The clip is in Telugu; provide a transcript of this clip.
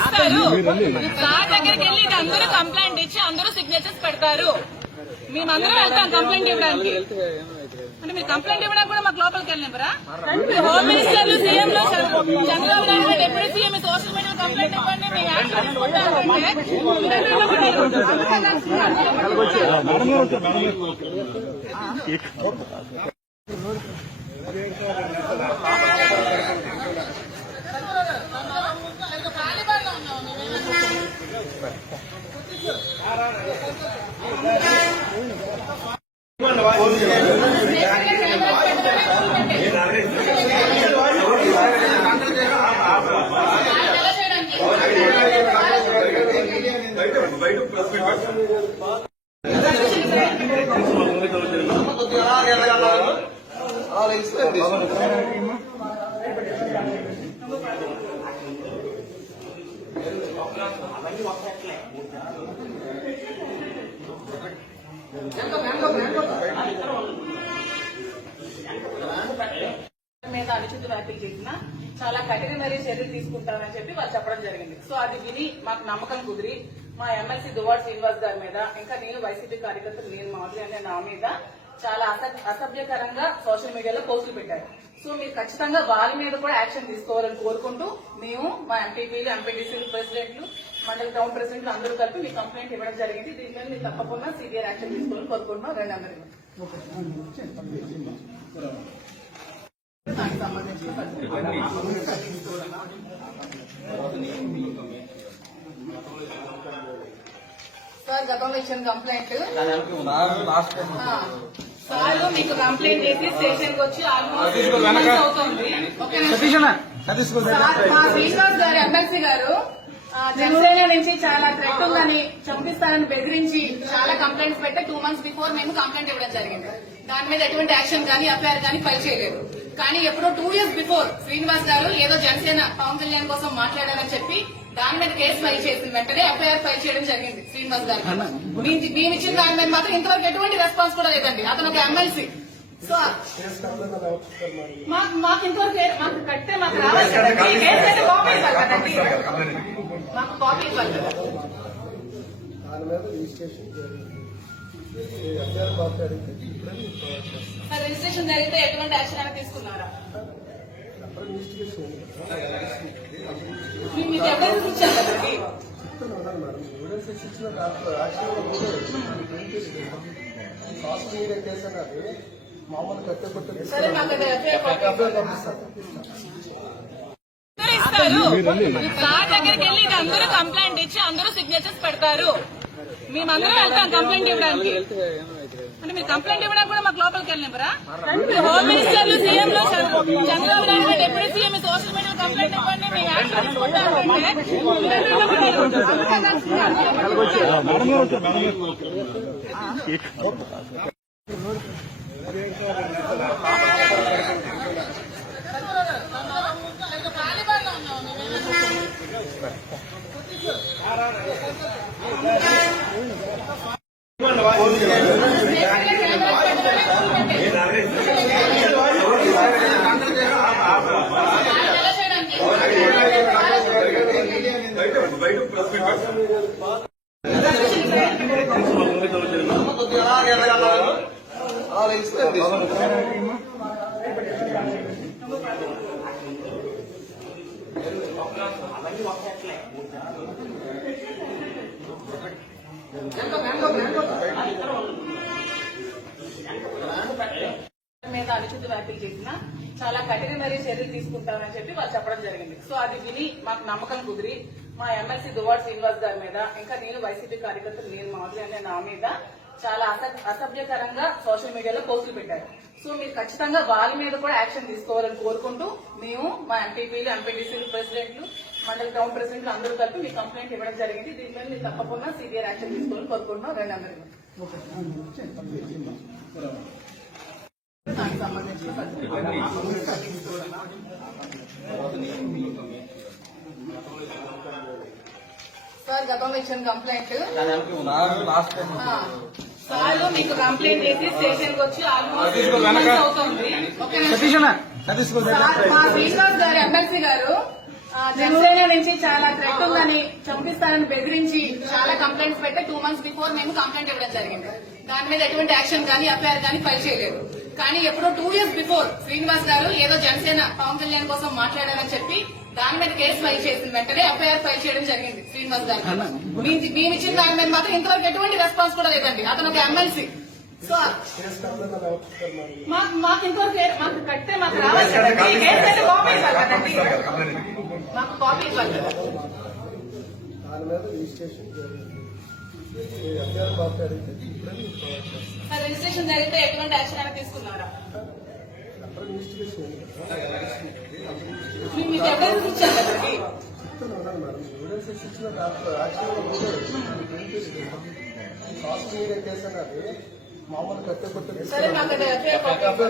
ఇస్తారు. సార్ దగ్గరికి వెళ్ళి అందరూ కంప్లైంట్ ఇచ్చి అందరూ సిగ్నేచర్స్ పెడతారు. మేమందరం వెళ్తాం కంప్లైంట్ ఇవ్వడానికి. అంటే మీరు కంప్లైంట్ ఇవ్వడానికి కూడా మాకు లోపలికి వెళ్ళినరా? హోమ్ మినిస్టర్ సీఎం లో Chandrababu Naidu deputy CM social media complaint ఇవ్వండి మేము యాక్షన్ మీద అణచిత వ్యాఖ్యలు చేసినా చాలా కఠినమైన చర్యలు తీసుకుంటామని చెప్పి వాళ్ళు చెప్పడం జరిగింది. సో అది విని మాకు నమ్మకం కుదిరి మా ఎమ్మెల్సీ దువ్వాడ శ్రీనివాస్ గారి మీద, ఇంకా నేను వైసీపీ కార్యకర్తలు నేను మాధురి అనే నా మీద చాలా అసభ్యకరంగా సోషల్ మీడియాలో పోస్టులు పెట్టారు. సో మీరు ఖచ్చితంగా వాళ్ళ మీద కూడా యాక్షన్ తీసుకోవాలని కోరుకుంటూ మేము మా ఎంపీపీలు, ఎంపీటీసీలు, ప్రెసిడెంట్లు, మండల టౌన్ ప్రెసిడెంట్లు అందరూ కలిపి మీ కంప్లైంట్ ఇవ్వడం జరిగింది. దీని మీద మీరు తప్పకుండా సివియర్ యాక్షన్ తీసుకోవాలని కోరుకుంటున్నాం. రెండు అందరికీ దానికి సంబంధించిన సార్ గతంలో ఇచ్చిన కంప్లైంట్ సార్ మీకు కంప్లైంట్ చేసి స్టేషన్ కి వచ్చి ఆల్మోస్ట్ అవుతుంది. మా శ్రీనివాస్ గారు ఎమ్మెల్సీ గారు జనసేన నుంచి చాలా థ్రెట్ ఉందని, చంపిస్తారని బెదిరించి చాలా కంప్లైంట్స్ పెట్టి 2 months బిఫోర్ మేము కంప్లైంట్ ఇవ్వడం జరిగింది. దాని మీద ఎటువంటి యాక్షన్ కానీ ఎఫ్ఐఆర్ కానీ ఫైల్ చేయలేదు. కానీ ఎప్పుడో 2 years బిఫోర్ శ్రీనివాస్ గారు ఏదో జనసేన పవన్ కళ్యాణ్ కోసం మాట్లాడారని చెప్పి దాని మీద కేసు ఫైల్ చేసిన వెంటనే ఎఫ్ఐఆర్ ఫైల్ చేయడం జరిగింది శ్రీనివాస్ గారు. మేము ఇచ్చిన దాని మీద మాత్రం ఇంతవరకు ఎటువంటి రెస్పాన్స్ కూడా లేదండి. అతను ఒక ఎమ్మెల్సీ. సో మాకు ఇంతవరకు మాకు కట్టే మాకు రావాలి కదండి. కేసు అయితే కాపీ ఇవ్వాలి కదండి, మాకు కాపీ ఇవ్వాలి కదా. సార్ రిజిస్ట్రేషన్ జరిగితే ఎటువంటి యాక్షన్ అయినా తీసుకున్నారా? మీకు ఎవిడెన్స్ ఇచ్చారు కదండి. సరే మాకు ఇస్తారు. సార్ దగ్గరికి వెళ్ళి అందరూ కంప్లైంట్ ఇచ్చి అందరూ సిగ్నేచర్స్ పెడతారు. మేమందరం వెళ్తాం కంప్లైంట్ ఇవ్వడానికి. అంటే మీరు కంప్లైంట్ ఇవ్వడానికి కూడా మాకు లోపలికి వెళ్ళినరా? హోమ్ మినిస్టర్ సీఎం లో Chandrababu Naidu deputy CM social media complaint ఇవ్వండి మేము యాక్షన్ మీద అణచిత వ్యాఖ్యలు చేసినా చాలా కఠినమైన చర్యలు తీసుకుంటామని చెప్పి వాళ్ళు చెప్పడం జరిగింది. సో అది విని మాకు నమ్మకం కుదిరి మా ఎమ్మెల్సీ దువ్వాడ శ్రీనివాస్ గారి మీద, ఇంకా నేను వైసీపీ కార్యకర్తలు నేను మాధురి అనే నా మీద చాలా అసభ్యకరంగా సోషల్ మీడియాలో పోస్టులు పెట్టారు. సో మీరు ఖచ్చితంగా వాళ్ళ మీద కూడా యాక్షన్ తీసుకోవాలని కోరుకుంటూ మేము మా ఎంపీపీలు, ఎంపీటీసీలు, ప్రెసిడెంట్లు, మండల టౌన్ ప్రెసిడెంట్లు అందరూ కలిపి మీ కంప్లైంట్ ఇవ్వడం జరిగింది. దీని మీద మీరు తప్పకుండా సివియర్ యాక్షన్ తీసుకోవాలని కోరుకుంటున్నాం. రెండు అందరికీ దానికి సంబంధించిన సార్ గతంలో ఇచ్చిన కంప్లైంట్ సార్ మీకు కంప్లైంట్ చేసి స్టేషన్ కి వచ్చి ఆల్మోస్ట్ అవుతుంది. మా శ్రీనివాస్ గారు ఎమ్మెల్సీ గారు జనసేన నుంచి చాలా థ్రెట్ ఉందని, చంపిస్తానని బెదిరించి చాలా కంప్లైంట్స్ పెట్టి 2 months బిఫోర్ మేము కంప్లైంట్ ఇవ్వడం జరిగింది. దాని మీద ఎటువంటి యాక్షన్ కానీ ఎఫ్ఐఆర్ కానీ ఫైల్ చేయలేదు. కానీ ఎప్పుడో 2 years బిఫోర్ శ్రీనివాస్ గారు ఏదో జనసేన పవన్ కళ్యాణ్ కోసం మాట్లాడారని చెప్పి దాని మీద కేసు ఫైల్ చేసిన వెంటనే ఎఫ్ఐఆర్ ఫైల్ చేయడం జరిగింది శ్రీనివాస్ గారు. మేము ఇచ్చిన దాని మీద మాత్రం ఇంతవరకు ఎటువంటి రెస్పాన్స్ కూడా లేదండి. అతను ఒక ఎమ్మెల్సీ. సో మాకు ఇంతవరకు మాకు కట్టే మాకు రావాలి కదండి. కేసు అయితే కాపీ ఇవ్వాలి కదండి. మాకు కాపీ ఇవ్వాలి కదా. సార్ రిజిస్ట్రేషన్ జరిగితే ఎటువంటి యాక్షన్ అయినా తీసుకున్నారా? మీకు ఎవిడెన్స్ ఇచ్చారు కదండి. మామూలు కట్టే సరే మాకు అది ఎఫ్ఐఆర్ కాపీ